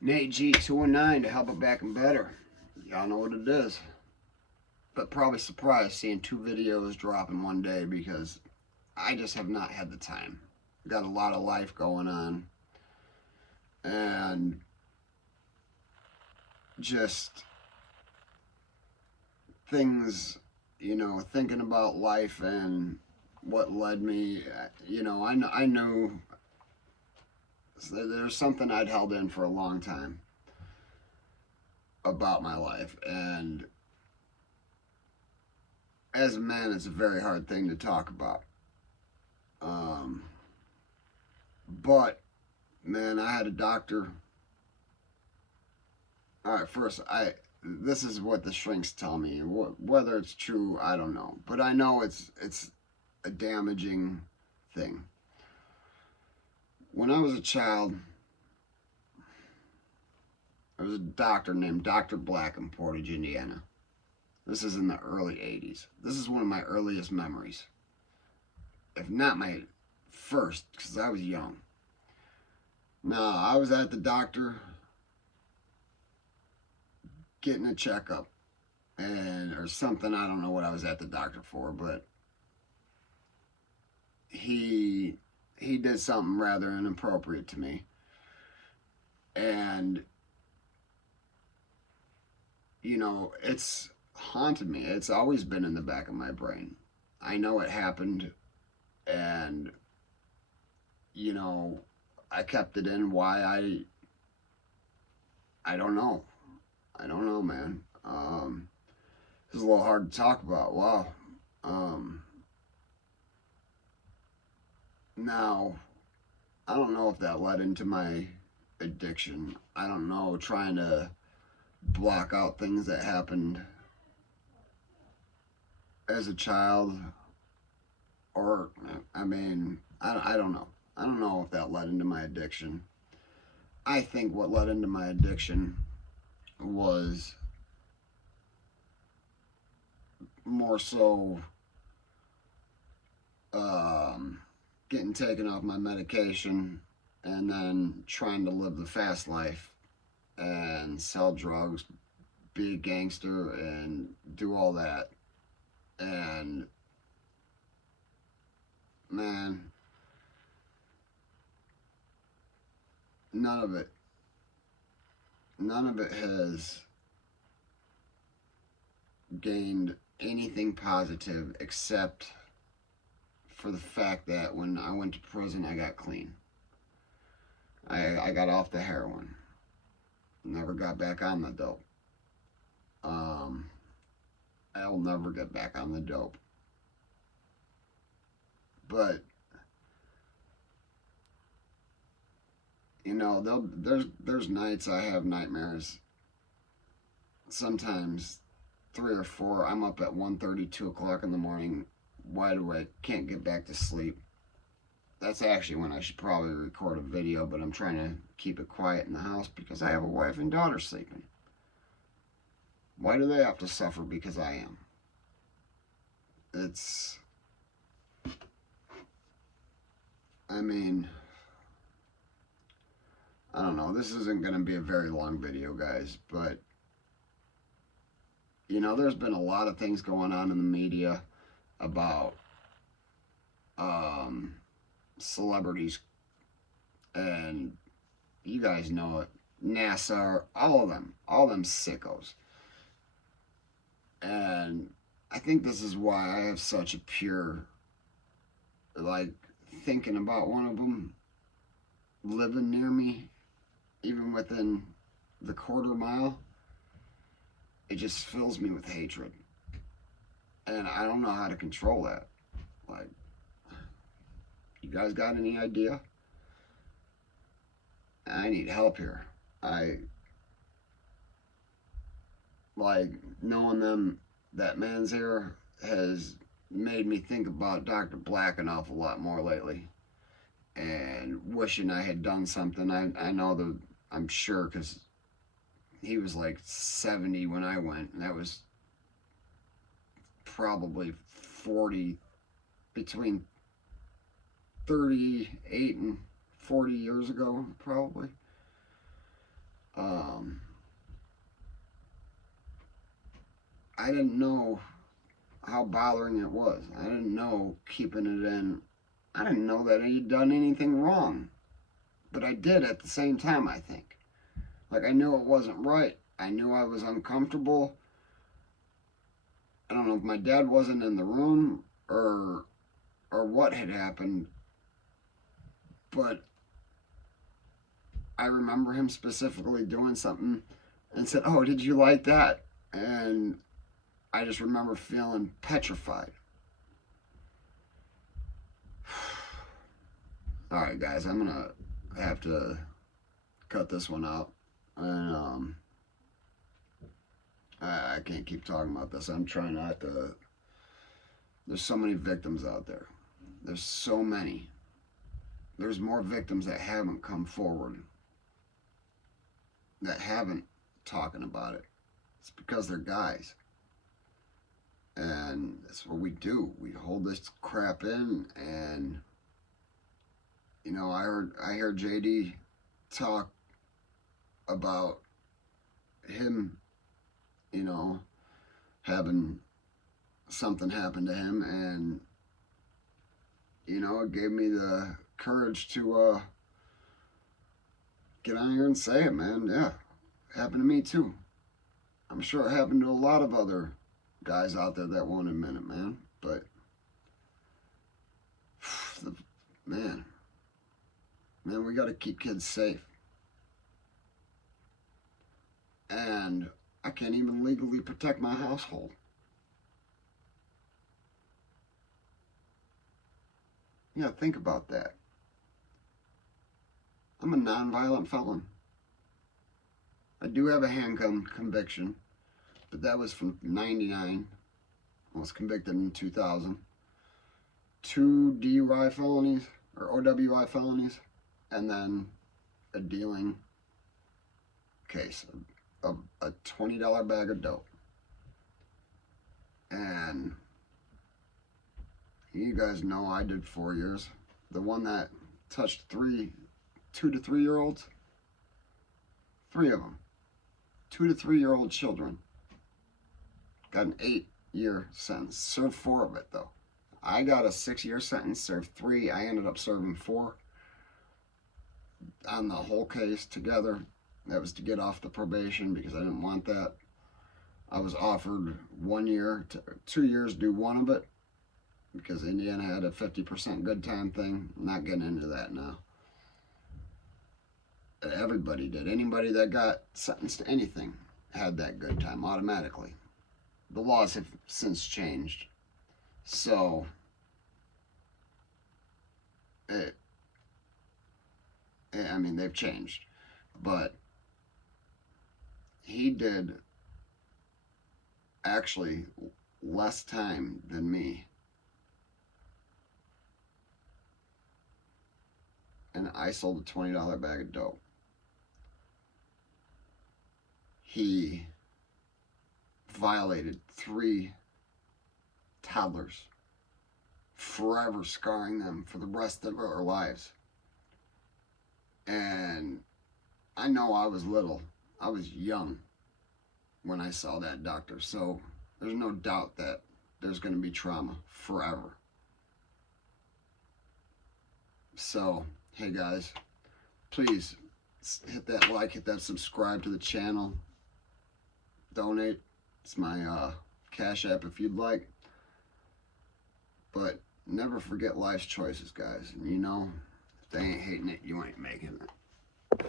Nate G219 to help it back and better. Y'all know what it is. But probably surprised seeing 2 videos drop in one day because I just have not had the time. Got a lot of life going on. And just things, thinking about life and what led me, I knew there's something I'd held in for a long time about my life. And as a man, it's a very hard thing to talk about. But, man, I had a doctor. All right, first, this is what the shrinks tell me. Whether it's true, I don't know. But I know it's a damaging thing. When I was a child, there was a doctor named Dr. Black in Portage, Indiana. This is in the early 80s. This is one of my earliest memories. If not my first, because I was young. Now, I was at the doctor getting a checkup or something. I don't know what I was at the doctor for, but he did something rather inappropriate to me. And, it's haunted me. It's always been in the back of my brain. I know it happened, and, I kept it in. Why, I don't know. I don't know, man. It's a little hard to talk about. Wow. Now, I don't know if that led into my addiction. I don't know, trying to block out things that happened as a child. Or, I don't know. I don't know if that led into my addiction. I think what led into my addiction was more so getting taken off my medication and then trying to live the fast life and sell drugs, be a gangster, and do all that. And, man, none of it has gained anything positive except for the fact that when I went to prison, I got clean. I got off the heroin. Never got back on the dope. I'll never get back on the dope. But, there's nights I have nightmares. Sometimes 3 or 4. I'm up at 1:30, 2 o'clock in the morning, wide awake, can't get back to sleep. That's actually when I should probably record a video, but I'm trying to keep it quiet in the house because I have a wife and daughter sleeping. Why do they have to suffer because I am? I don't know. This isn't going to be a very long video, guys, but, there's been a lot of things going on in the media about celebrities, and you guys know it, NASA, all of them sickos. And I think this is why I have such a pure, thinking about one of them living near me, even within the quarter-mile, it just fills me with hatred. And I don't know how to control that. You guys got any idea? I need help here. Knowing that man's here has made me think about Dr. Black an awful lot more lately. And wishing I had done something. I'm sure, because he was like 70 when I went, and that was probably 40, between 38 and 40 years ago, probably. I didn't know how bothering it was. I didn't know keeping it in. I didn't know that he'd done anything wrong. But I did at the same time, I think. Like, I knew it wasn't right. I knew I was uncomfortable. I don't know if my dad wasn't in the room or what had happened, but I remember him specifically doing something and said, "Oh, did you like that?" And I just remember feeling petrified. All right, guys, I'm gonna have to cut this one out, and I can't keep talking about this. I'm trying not to. There's so many victims out there. There's so many. There's more victims that haven't come forward, that haven't talking about it. It's because they're guys. And that's what we do. We hold this crap in, and you know, I heard JD talk about him, you know, having something happen to him, and you know, it gave me the courage to get on here and say it, man. Yeah, it happened to me too. I'm sure it happened to a lot of other guys out there that won't admit it, man. But man, we got to keep kids safe. And I can't even legally protect my household. Yeah, think about that. I'm a non-violent felon. I do have a handgun conviction, but that was from 99. I was convicted in 2000. 2 DUI felonies, or OWI felonies, and then a dealing case, a $20 bag of dope. And you guys know I did 4 years. The one that touched 2 to 3 year olds, 3 of them, 2 to 3 year old children, got an 8-year sentence. Served 4 of it though. I got a 6-year sentence, served 3. I ended up serving 4 on the whole case together. That was to get off the probation because I didn't want that. I was offered 1 year, 2 years, do 1 of it because Indiana had a 50% good time thing. I'm not getting into that now. Everybody did. Anybody that got sentenced to anything had that good time automatically. The laws have since changed. So, I mean, they've changed. But he did actually less time than me. And I sold a $20 bag of dope. He violated 3 toddlers, forever scarring them for the rest of our lives. And I know I was little. I was young when I saw that doctor. So there's no doubt that there's going to be trauma forever. So, hey guys, please hit that like, hit that subscribe to the channel. Donate. It's my Cash App if you'd like. But never forget life's choices, guys. And you know, if they ain't hating it, you ain't making it.